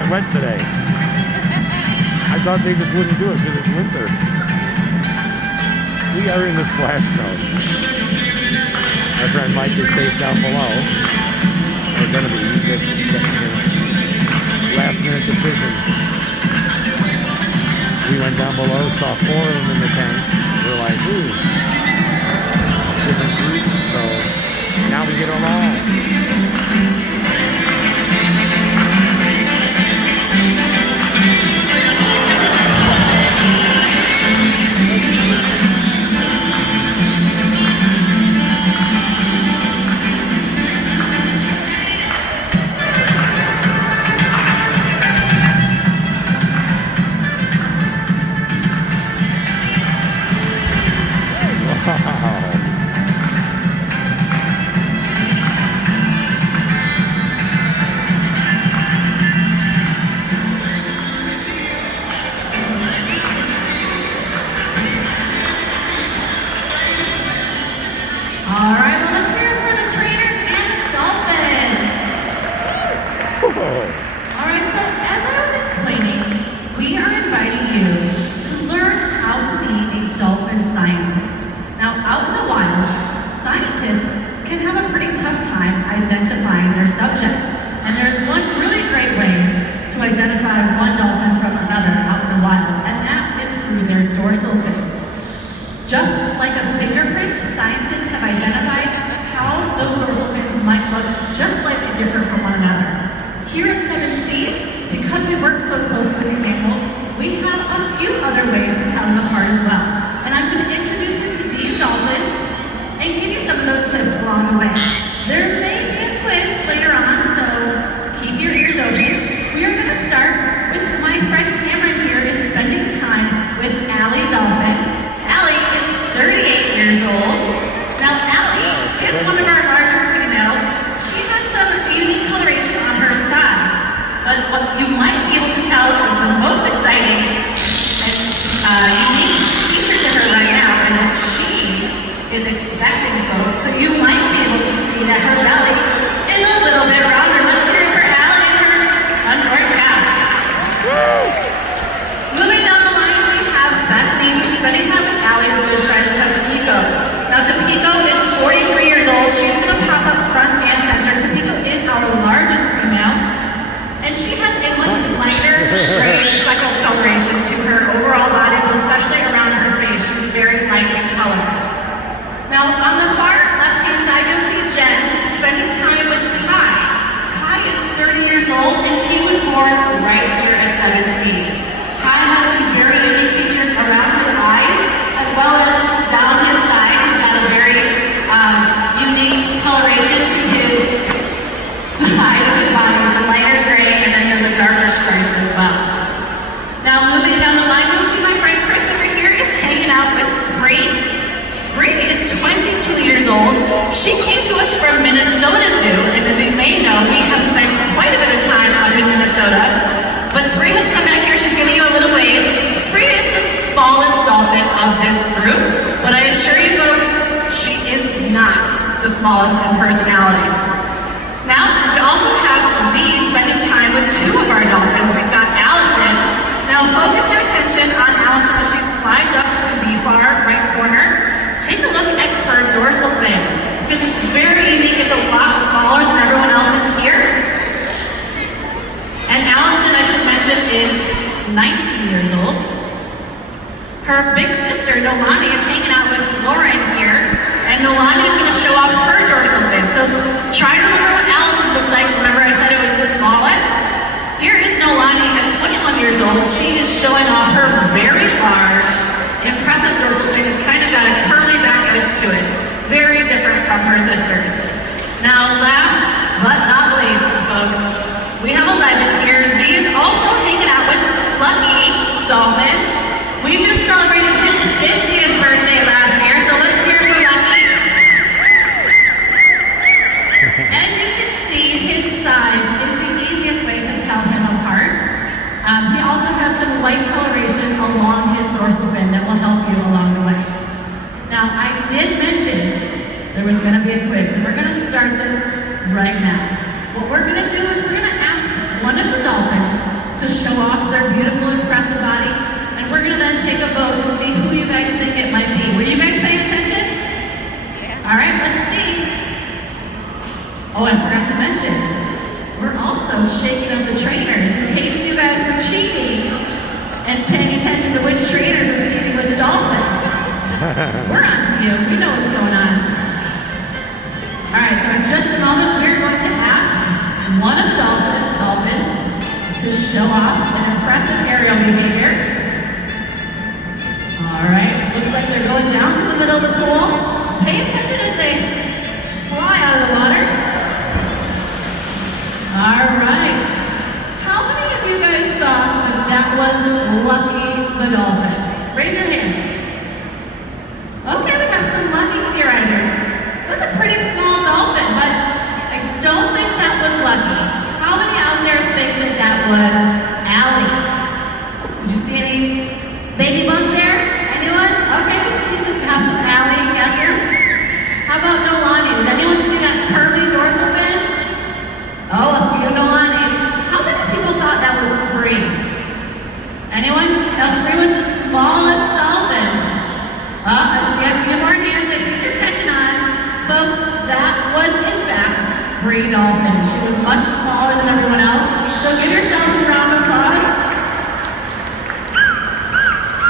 get wet today. I thought they just wouldn't do it because it's winter. We are in the splash zone. Our friend Mike is safe down below. We're going to be just getting a last minute decision. We went down below, saw 4 of them in the tank. We're like, ooh, different group. So now we get them all. All right, well, let's hear it for the trainers and the Dolphins. All right, so as I was explaining, we are inviting you to learn how to be a dolphin scientist. Now, out in the wild, scientists can have a pretty tough time identifying their subjects. And there's one really great way to identify one dolphin from another out in the wild, and that is through their dorsal fins. Just like a fingerprint, scientists have identified how those dorsal fins might look just slightly different from one another. Here at 7 Seas, because we work so close with these animals, we have a few other ways to tell them apart as well. And I'm going to introduce you to these dolphins and give you some of those tips along the way. There may be a quiz later on, so keep your ears open. We are going to start with my friend Cameron here is spending time with Allie Dolphin. Allie is 38 years old. Now, Allie is one of our larger females. She has some unique coloration on her sides, but what you might be able to tell is the most exciting and unique feature to her right now is that she is expecting folks, so you might be able to see that her belly is a little bit rounder. Let's hear it for Allie and her unborn calf. Moving down the line, we have Bethany, who's spending time with Allie's good friend, Topeka. Now, Topeka is 43 years old. She's going to pop up front and center. Topeka is our largest female, and she has a much lighter gray speckled coloration to her overall body, but especially around her face. She's very light in color. Now, on the far left-hand side, you'll see Jen spending time with Kai. Kai is 30 years old, and he was born right here at 7 Seas. Kai has some very unique features around his eyes, as well as down his side. He's got a very unique coloration to his side of his body. It's a lighter gray, and then there's a darker stripe as well. Now, moving down the line, you'll see my friend Chris over here is hanging out with Spree. Spree is 22 years old. She came to us from Minnesota Zoo, and as you may know, we have spent quite a bit of time up in Minnesota. But Spree has come back here, she's giving you a little wave. Spree is the smallest dolphin of this group, but I assure you folks, she is not the smallest in personality. Now, we also have Z spending time with 2 of our dolphins. We've got Allison. Now focus your attention on Allison as she slides up to the far right corner. Take a look at her dorsal fin, because it's very unique, it's a lot smaller than everyone else's here. And Allison, I should mention, is 19 years old. Her big sister, Nolani, is hanging out with Lauren here, and Nolani is going to show off her dorsal fin. So try to remember what Allison's looked like. Remember I said it was the smallest? Here is Nolani at 21 years old. She is showing off her very large, impressive dorsal fin. It's kind of got a curly back edge to it. Very different from her sisters. Now last but not least, folks, we have a legend here. Z is also hanging out with Lucky Dolphin. We just celebrated his 50th birthday last year, so let's hear for Lucky. As you can see, his size is the easiest way to tell him apart. He also has some white coloration along his dorsal fin that will help you along the way. Now, I did mention there was going to be a quiz, so we're going to start this right now. What we're going to do is we're going to ask one of the dolphins a vote and see who you guys think it might be. Were you guys paying attention? Yeah. All right, let's see. Oh, I forgot to mention, we're also shaking up the trainers in case you guys were cheating and paying attention to which trainers are feeding which dolphin. We're on to you. We know what's going on. All right, so in just a moment, we're going to ask one of the dolphins to show off an impressive aerial behavior. All right, looks like they're going down to the middle of the pool. Pay attention as they fly out of the water. All right. How many of you guys thought that was Lucky the dolphin? Raise your hands. Okay, we have some lucky theorizers. It was a pretty small dolphin, but I don't think that was Lucky. How many out there think that that was Allie? Did you see any baby bump there? Anyone? Okay, we have some Allie guessers. How about Nolani? Did anyone see that curly dorsal fin? Oh, a few Nolanis. How many people thought that was Spree? Anyone? No, Spree was the smallest dolphin. I see a few more hands. I think you're catching on. Folks, that was in fact Spree dolphin. She was much smaller than everyone else. So give yourselves a round of applause.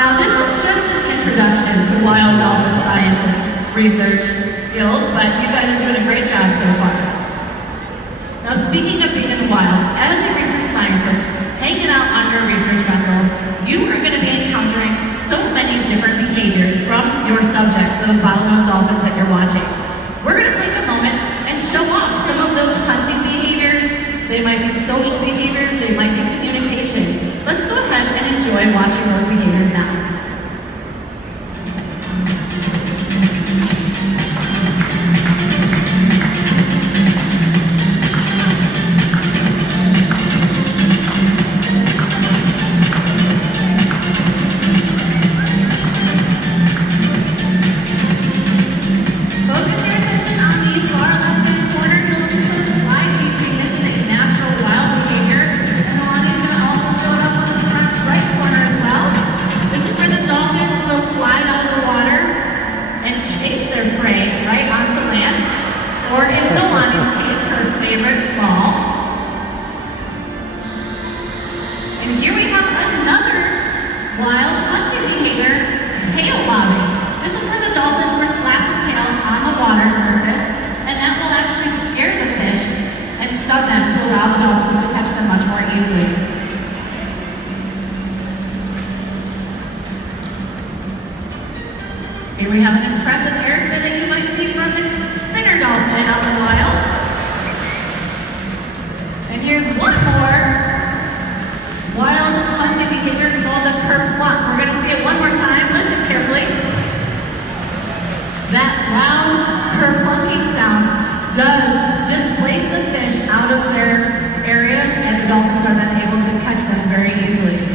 Now this is just an introduction to wild dolphin scientists' research skills, but you guys are doing a great job so far. Now speaking of being in the wild, as a research scientist hanging out on your research vessel, you are going to be encountering so many different behaviors from your subjects, those bottlenose dolphins that you're watching. We're going to take a moment and show off some of those hunting behaviors. They might be social behaviors, they might be communication. Let's go ahead and enjoy watching those behaviors now. Or in Nolani's case, her favorite ball. And here we have another wild hunting behavior, tail bobbing. This is where the dolphins will slap the tail on the water surface, and that will actually scare the fish and stun them to allow the dolphins to catch them much more easily. Here we have an impressive air spin that you might see from the spinner dolphin out in the wild. And here's one more wild hunting behavior called the kerplunk. We're going to see it one more time. Listen carefully. That loud kerplunking sound does displace the fish out of their areas, and the dolphins are then able to catch them very easily.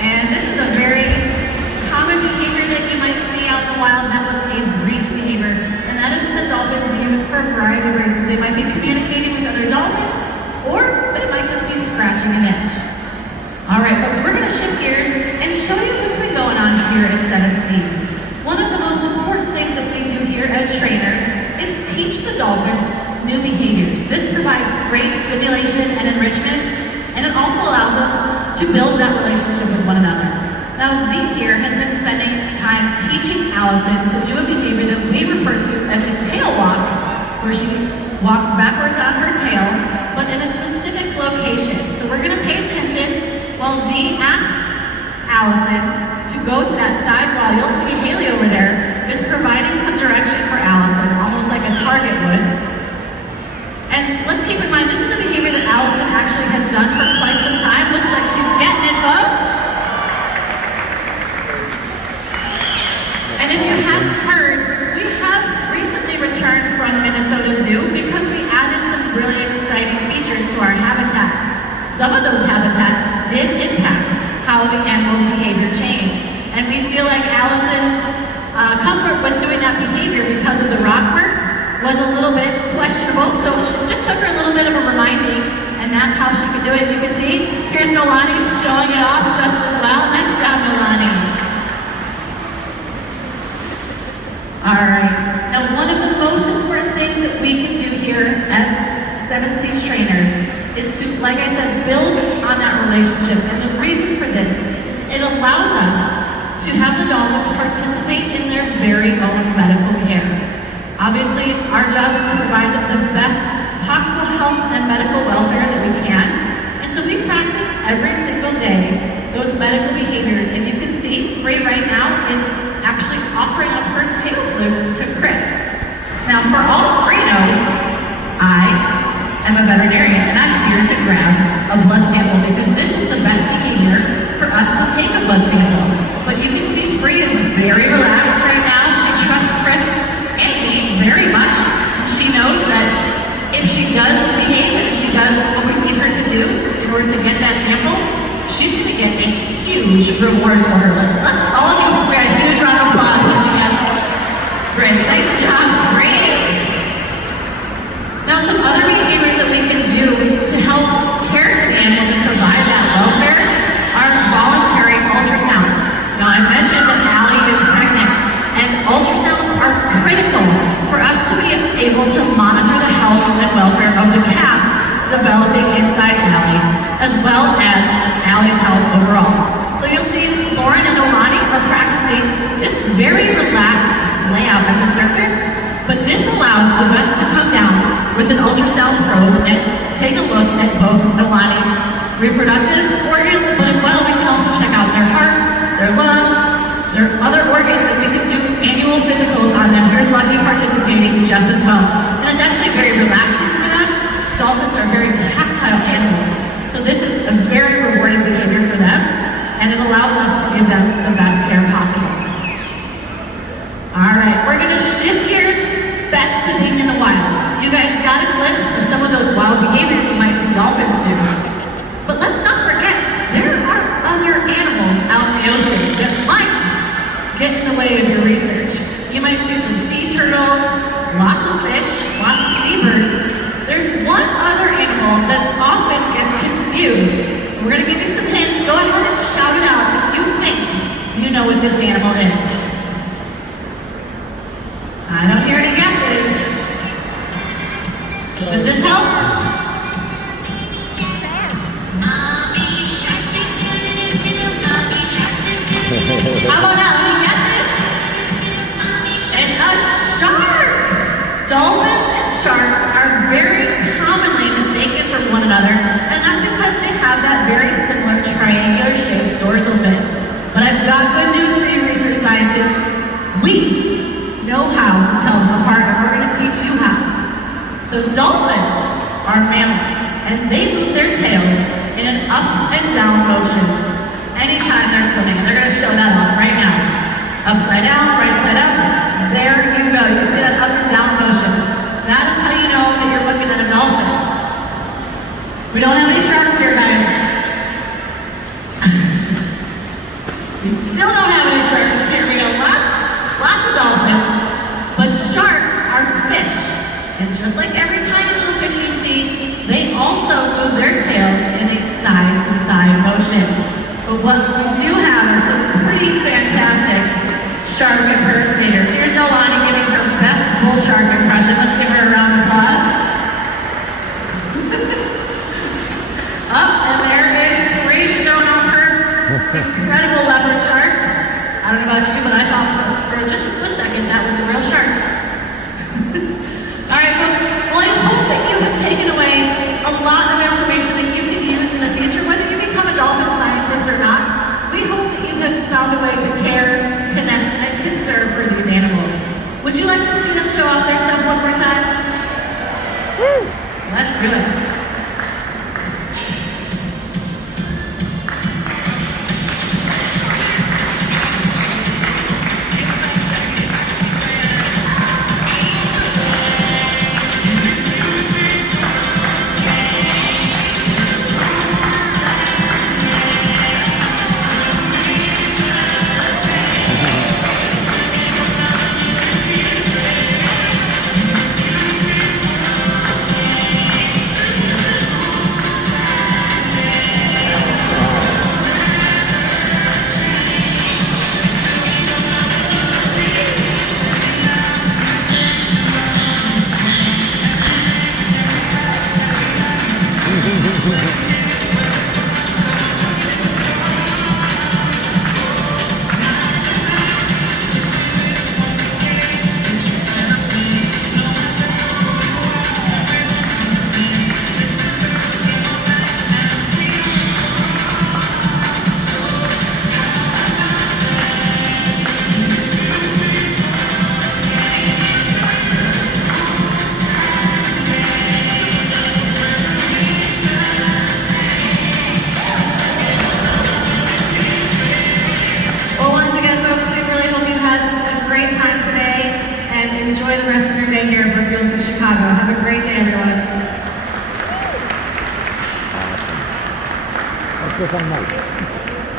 And this is a very common behavior that you might see out in the wild. That was a breach behavior. And that is what the dolphins use for a variety of reasons. They might be communicating with other dolphins, or it might just be scratching an itch. All right, folks, we're going to shift gears and show you what's been going on here at Seven Seas. One of the most important things that we do here as trainers is teach the dolphins new behaviors. This provides great stimulation and enrichment, and it also allows us to build that relationship with one another. Now, Zeke here has been spending time teaching Allison to do a behavior that we refer to as the tail walk, where she walks backwards on her tail, but in a specific location. So we're going to pay attention while Zeke asks Allison to go to that side wall. You'll see Haley over there is providing some direction for Allison, almost like a target would. And let's keep in mind, this is a behavior that Allison actually has done for quite some time. Looks like she's getting it, folks. And if you haven't heard, we have recently returned from Minnesota Zoo because we added some really exciting features to our habitat. Some of those habitats did impact how the animal's behavior changed. And we feel like Allison's comfort with doing that behavior because of the rock work was a little bit questionable. So she just took her a little bit of a reminding, and that's how she could do it. You can see, here's Nolani showing it off just as well. Nice job, Nolani. All right. Now, one of the most important things that we can do here as 7 Seas trainers is to, like I said, build on that relationship. And the reason for this is it allows us to have the dolphins participate in their very own medical care. Obviously, our job is to provide the best possible health and medical welfare that we can. And so we practice every single day those medical behaviors. And you can see Spray right now is actually offering up her tail flukes to Chris. Now, for all Spray knows, I am a veterinarian and I'm here to grab a blood sample because this is the best behavior for us to take a blood sample. But you can see Spray is very relaxed right now. She trusts Chris and me very much. And she knows that if she does behave and she does what we need her to do in order to get that sample, she's going to get a huge reward for her. Let's all give Spray a huge round of applause as she has. Great, nice job, Spray. Now, some other behaviors that we can do to help care for the animals and provide that welfare are voluntary ultrasounds. Now, I mentioned that Allie is pregnant, and ultrasounds are critical for us to be able to monitor the health and welfare of the calf developing inside Allie, as well as Allie's health overall. So you'll see Lauren and Olani are practicing this very relaxed layout at the surface, but this allows the vets to come down with an ultrasound probe and take a look at both Olani's reproductive organs, but as well we can also check out their heart, their lungs, their other organs, and we can do annual physicals on them. Here's Lucky participating just as well. And it's actually very relaxing for them. Dolphins are very tactile animals, so this is a very rewarding behavior for them, and it allows us to give them the best care possible. All right, we're gonna shift gears back to being in the wild. You guys got a glimpse of some of those wild behaviors you might see dolphins do. But let's not forget, there are other animals out in the ocean that might get in the way of your research. You might see some sea turtles, lots of fish, lots of seabirds. There's one other animal that often gets confused. We're gonna give you some hints. Go ahead and shout it out if you think you know what this animal is. I don't hear any guesses. Does this help? How about that? Any guesses? It's a shark! Dolphins and sharks are very commonly mistaken for one another, and that's because they have that very similar triangular-shaped dorsal fin. But I've got good news for you, research scientists. We know how to tell them apart, and we're going to teach you how. So dolphins are mammals, and they move their tails in an up and down motion anytime they're swimming. And they're going to show that off right now. Upside down, right side up. There you go. You see that up and down motion. That is how you know that you're looking at a dolphin. We don't have any sharks here, guys. We still don't have any sharks here. We got lots of dolphins. But sharks are fish. And just like every tiny little fish you see, they also move their tails in a side-to-side motion. But what we do have are some pretty fantastic shark impersonators. Here's Nolani giving her best bull shark impression. Let's give her a round of applause. And there is Spray showing off her incredible leopard shark. I don't know about you, but I thought for just a split second that was a real shark. All right, folks. Well, I hope that you have taken away a lot of information that you can use in the future, whether you become a dolphin scientist or not. We hope that you have found a way to care, connect, and conserve for these animals. Would you like to see them show off their stuff one more time? Woo! Let's do it. Chicago. Have a great day, everyone. Awesome. Let's go find Mike.